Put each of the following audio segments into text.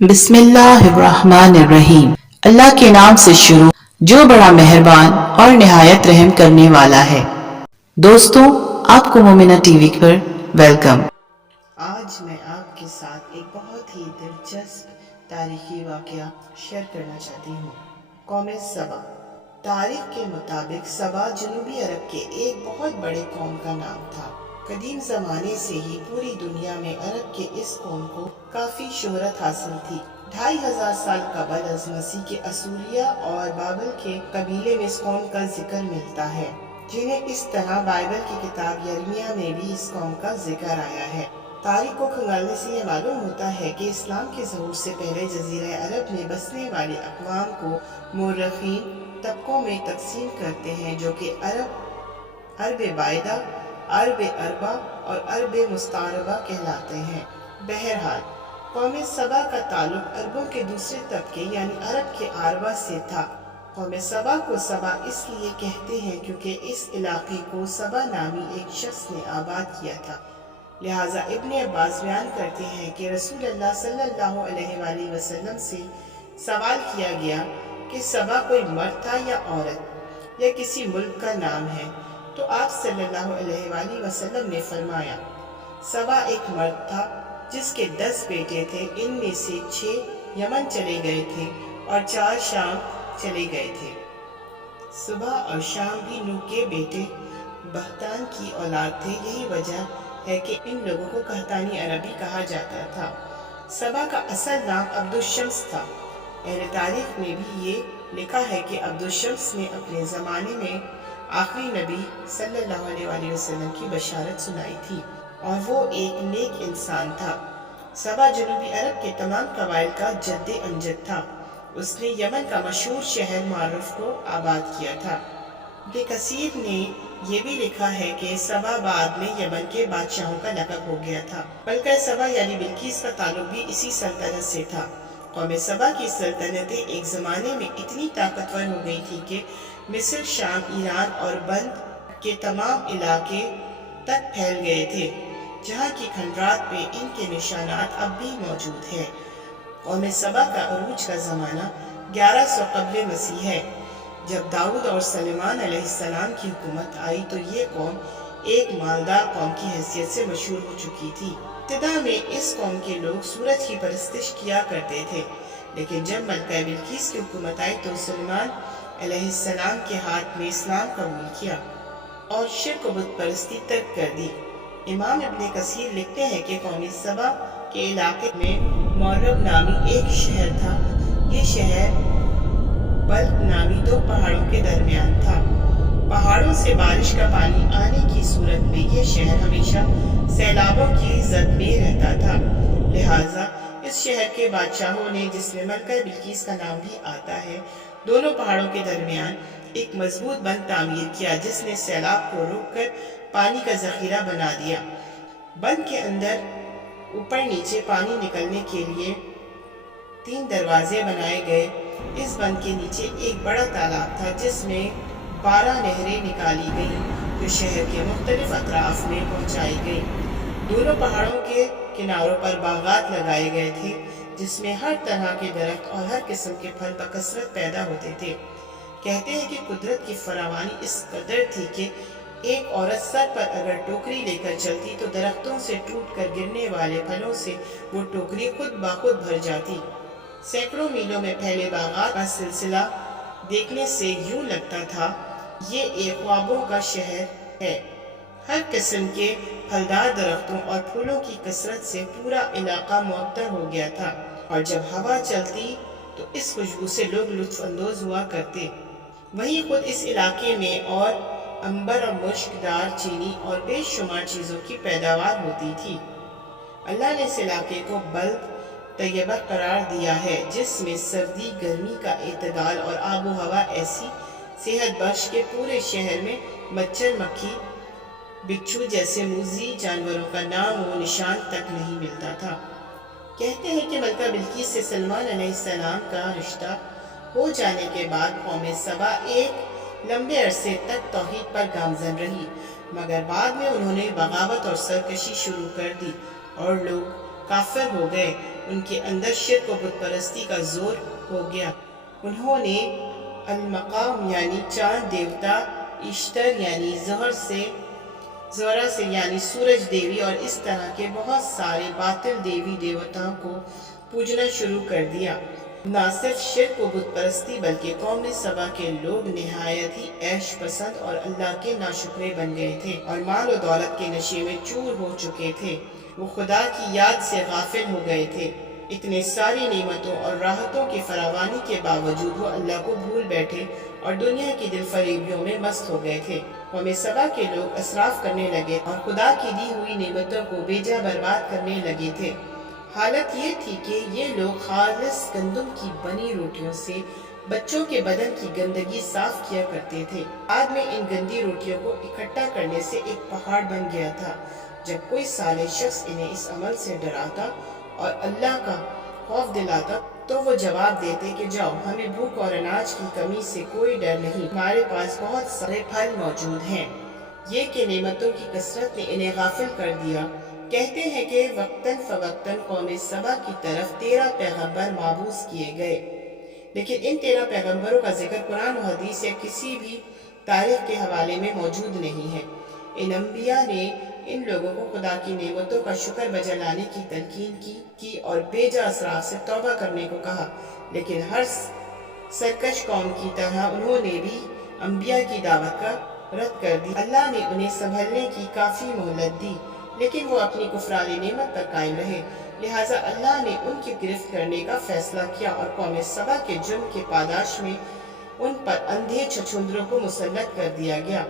بسم اللہ الرحمن الرحیم۔ اللہ کے نام سے شروع جو بڑا مہربان اور نہایت رحم کرنے والا ہے۔ دوستوں، آپ کو مومنہ ٹی وی پر ویلکم۔ آج میں آپ کے ساتھ ایک بہت ہی دلچسپ تاریخی واقعہ شیئر کرنا چاہتی ہوں۔ قوم سبا۔ تاریخ کے مطابق سبا جنوبی عرب کے ایک بہت بڑے قوم کا نام تھا۔ قدیم زمانے سے ہی پوری دنیا میں عرب کے اس قوم کو کافی شہرت حاصل تھی۔ 2500 سال قبل از مسیح کے اسوریہ اور بابل کے قبیلے میں اس قوم کا ذکر ملتا ہے، جنہیں اس طرح بائبل کی کتاب یرمیہ میں بھی اس قوم کا ذکر آیا ہے۔ تاریخ کو کھنگالنے سے یہ معلوم ہوتا ہے کہ اسلام کے ظہور سے پہلے جزیرہ عرب میں بسنے والے اقوام کو مورخین طبقوں میں تقسیم کرتے ہیں، جو کہ عرب بائدہ، عرب اربا اور عرب مستعربہ کہلاتے ہیں۔ بہرحال قوم سبا کا تعلق عربوں کے دوسرے طبقے یعنی عرب کے عربہ سے تھا۔ قوم سبا کو سبا اس لیے کہتے ہیں کیونکہ اس علاقے کو سبا نامی ایک شخص نے آباد کیا تھا۔ لہٰذا ابن عباس بیان کرتے ہیں کہ رسول اللہ صلی اللہ علیہ وآلہ وسلم سے سوال کیا گیا کہ سبا کوئی مرد تھا یا عورت یا کسی ملک کا نام ہے، تو آپ صلی اللہ علیہ وآلہ وسلم نے فرمایا سبا ایک مرد تھا جس کے 10 بیٹے تھے، ان میں سے 6 یمن چلے گئے تھے اور 4 شام چلے گئے تھے۔ صبح اور شام بھی نوح کے بیٹے بہتان کی اولاد تھے، یہی وجہ ہے کہ ان لوگوں کو قحطانی عربی کہا جاتا تھا۔ سبا کا اصل نام عبدالشمس تھا۔ اہل تاریخ میں بھی یہ لکھا ہے کہ عبدالشمس نے اپنے زمانے میں آخری نبی صلی اللہ علیہ وآلہ وسلم کی بشارت سنائی تھی اور وہ ایک نیک انسان تھا۔ سبا جنوبی عرب کے تمام قبائل کا جد امجد تھا۔ اس نے یمن کا مشہور شہر معرف کو آباد کیا تھا۔ ابن کثیر نے یہ بھی لکھا ہے کہ سبا بعد میں یمن کے بادشاہوں کا لقب ہو گیا تھا۔ ملکہ سبا یعنی بلقیس کا تعلق بھی اسی سلطنت سے تھا۔ قوم سبا کی سلطنتیں ایک زمانے میں اتنی طاقتور ہو گئی تھی کہ مصر، شام، ایران اور بند کے تمام علاقے تک پھیل گئے تھے، جہاں کی کھنڈرات پہ ان کے نشانات اب بھی موجود ہیں۔ قوم سبا کا عروج کا زمانہ 1100 قبل مسیح ہے۔ جب داؤد اور سلیمان علیہ السلام کی حکومت آئی تو یہ قوم ایک مالدار قوم کی حیثیت سے مشہور ہو چکی تھی۔ ابتدا میں اس قوم کے لوگ سورج کی پرستش کیا کرتے تھے، لیکن جب ملکہ بلقیس کی حکومت آئی تو سلیمان علیہ السلام کے ہاتھ میں اسلام قبول کیا اور شرک و بت پرستی ترک کر دی۔ امام ابن کثیر لکھتے ہیں کہ قوم سبا کے علاقے میں مورب نامی ایک شہر تھا۔ یہ شہر بلق نامی 2 پہاڑوں کے درمیان تھا۔ پہاڑوں سے بارش کا پانی آنے کی صورت میں یہ شہر ہمیشہ سیلابوں کی زد میں رہتا تھا۔ لہٰذا اس شہر کے بادشاہوں نے، جس میں ملکہ بلقیس کا نام بھی آتا ہے، دونوں پہاڑوں کے درمیان ایک مضبوط بند تعمیر کیا جس نے سیلاب کو روک کر پانی کا ذخیرہ بنا دیا۔ بند کے اندر اوپر نیچے پانی نکلنے کے لیے 3 دروازے بنائے گئے۔ اس بند کے نیچے ایک بڑا تالاب تھا جس میں 12 نہریں نکالی گئیں جو شہر کے مختلف اطراف میں پہنچائی گئیں۔ دونوں پہاڑوں کے کناروں پر باغات لگائے گئے تھے جس میں ہر طرح کے درخت اور ہر قسم کے پھل بکثرت پیدا ہوتے تھے۔ کہتے ہیں کہ قدرت کی فراوانی اس قدر تھی کہ ایک عورت سر پر اگر ٹوکری لے کر چلتی تو درختوں سے ٹوٹ کر گرنے والے پھلوں سے وہ ٹوکری خود بخود بھر جاتی۔ سینکڑوں میلوں میں پھیلے باغات کا سلسلہ دیکھنے سے یوں لگتا تھا یہ ایک خوابوں کا شہر ہے۔ ہر قسم کے پھلدار درختوں اور پھولوں کی کثرت سے پورا علاقہ معطر ہو گیا تھا، اور جب ہوا چلتی تو اس خوشبو سے لوگ لطف اندوز ہوا کرتے۔ وہیں خود اس علاقے میں اور عنبر اور مشک، دار چینی اور بے شمار چیزوں کی پیداوار ہوتی تھی۔ اللہ نے اس علاقے کو بلد طیبہ قرار دیا ہے جس میں سردی گرمی کا اعتدال اور آب و ہوا ایسی صحت بخش کہ پورے شہر میں مچھر، مکھی، بچھو جیسے موذی جانوروں کا نام و نشان تک نہیں ملتا تھا۔ کہتے ہیں کہ ملکہ بلقیس سے سلیمان علیہ السلام کا رشتہ ہو جانے کے بعد قوم سبا ایک لمبے عرصے تک توحید پر گامزن رہی، مگر بعد میں انہوں نے بغاوت اور سرکشی شروع کر دی اور لوگ کافر ہو گئے۔ ان کے اندر شرک و بت پرستی کا زور ہو گیا۔ انہوں نے المقام یعنی چاند دیوتا، اشتر یعنی زہرہ سے یعنی سورج دیوی اور اس طرح کے بہت سارے باطل دیوی دیوتاؤں کو پوجنا شروع کر دیا۔ نہ صرف شرک و بت پرستی بلکہ قوم سبا کے لوگ نہایت ہی عیش پسند اور اللہ کے ناشکرے بن گئے تھے اور مال و دولت کے نشے میں چور ہو چکے تھے۔ وہ خدا کی یاد سے غافل ہو گئے تھے۔ اتنے ساری نعمتوں اور راحتوں کی فراوانی کے باوجود وہ اللہ کو بھول بیٹھے اور دنیا کی دل فریبیوں میں مست ہو گئے تھے۔ قوم سبا کے لوگ اسراف کرنے لگے اور خدا کی دی ہوئی نعمتوں کو بے جا برباد کرنے لگے تھے۔ حالت یہ تھی کہ یہ لوگ خالص گندم کی بنی روٹیوں سے بچوں کے بدن کی گندگی صاف کیا کرتے تھے۔ بعد میں ان گندی روٹیوں کو اکٹھا کرنے سے ایک پہاڑ بن گیا تھا۔ جب کوئی صالح شخص انہیں اس عمل سے ڈراتا اور اللہ کا خوف دلاتا تو وہ جواب دیتے کہ جاؤ، ہمیں بھوک اور اناج کی کمی سے کوئی ڈر نہیں، ہمارے پاس بہت سارے پھل موجود ہیں۔ یہ کہ نعمتوں کی کثرت نے انہیں غافل کر دیا۔ کہتے ہیں کہ وقتاً فوقتاً قوم سبا کی طرف 13 پیغمبر مبعوث کیے گئے، لیکن ان 13 پیغمبروں کا ذکر قرآن و حدیث یا کسی بھی تاریخ کے حوالے میں موجود نہیں ہے۔ ان انبیاء نے ان لوگوں کو خدا کی نعمتوں کا شکر بجا لانے کی تلقین کی اور بے جا اسراف سے توبہ کرنے کو کہا، لیکن ہر سرکش قوم کی طرح انہوں نے بھی انبیاء کی دعوت کا رد کر دی۔ اللہ نے انہیں سنبھلنے کی کافی مہلت دی، لیکن وہ اپنی کفران نعمت پر قائم رہے، لہٰذا اللہ نے ان کی گرفت کرنے کا فیصلہ کیا اور قوم سبا کے جرم کے پاداش میں ان پر اندھے چھچھندروں کو مسلط کر دیا گیا۔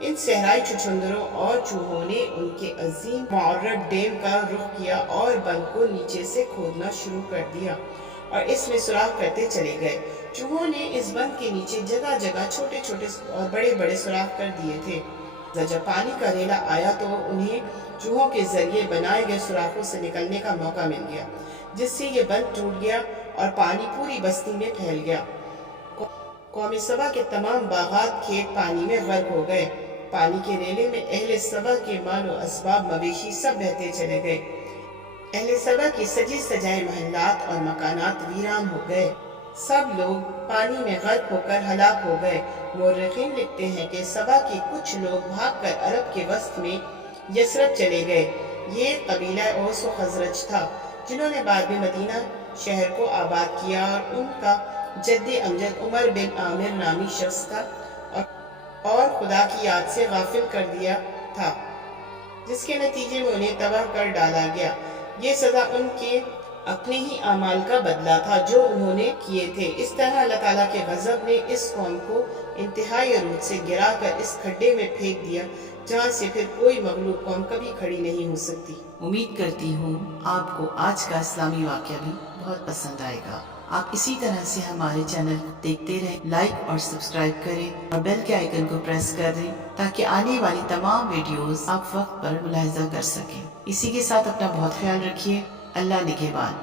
ان صحرائی چھچھندروں اور چوہوں نے ان کے عظیم معرب ڈیم کا رخ کیا اور بند کو نیچے سے کھودنا شروع کر دیا اور اس میں سوراخ کرتے چلے گئے۔ چوہوں نے اس بند کے نیچے جگہ جگہ چھوٹے چھوٹے اور بڑے بڑے سوراخ کر دیے تھے۔ جب پانی کا ریلا آیا تو انہیں چوہوں کے ذریعے بنائے گئے سوراخوں سے نکلنے کا موقع مل گیا، جس سے یہ بند ٹوٹ گیا اور پانی پوری بستی میں پھیل گیا۔ قوم سبا کے تمام باغات کھیت پانی میں غرق ہو گئے۔ پانی کے ریلے میں اہل سبا کے مال و اسباب مویشی سب بہتے چلے گئے۔ اہل سبا کی سجے سجائے محلات اور مکانات ویران ہو گئے۔ سب لوگ پانی میں غرق ہو کر ہلاک ہو گئے۔ مورخین لکھتے ہیں کہ سبا کے کچھ لوگ بھاگ کر عرب کے وسط میں یثرب چلے گئے۔ یہ قبیلہ اوس و خزرج تھا، جنہوں نے بعد میں مدینہ شہر کو آباد کیا اور ان کا جد امجد عمر بن عامر نامی شخص تھا اور خدا کی یاد سے غافل کر دیا تھا، جس کے نتیجے میں انہیں تباہ کر ڈالا گیا۔ یہ سزا ان کے اپنے ہی اعمال کا بدلہ تھا جو انہوں نے کیے تھے۔ اس طرح اللہ تعالیٰ کے غضب نے اس قوم کو انتہائی عروج سے گرا کر اس کھڈے میں پھینک دیا جہاں سے پھر کوئی مغلوب قوم کبھی کھڑی نہیں ہو سکتی۔ امید کرتی ہوں آپ کو آج کا اسلامی واقعہ بھی بہت پسند آئے گا۔ آپ اسی طرح سے ہمارے چینل کو دیکھتے رہیں، لائک اور سبسکرائب کریں اور بیل کے آئیکن کو پریس کر دیں تاکہ آنے والی تمام ویڈیوز آپ وقت پر ملاحظہ کر سکیں۔ اسی کے ساتھ اپنا بہت خیال رکھیے۔ اللہ نگہبان۔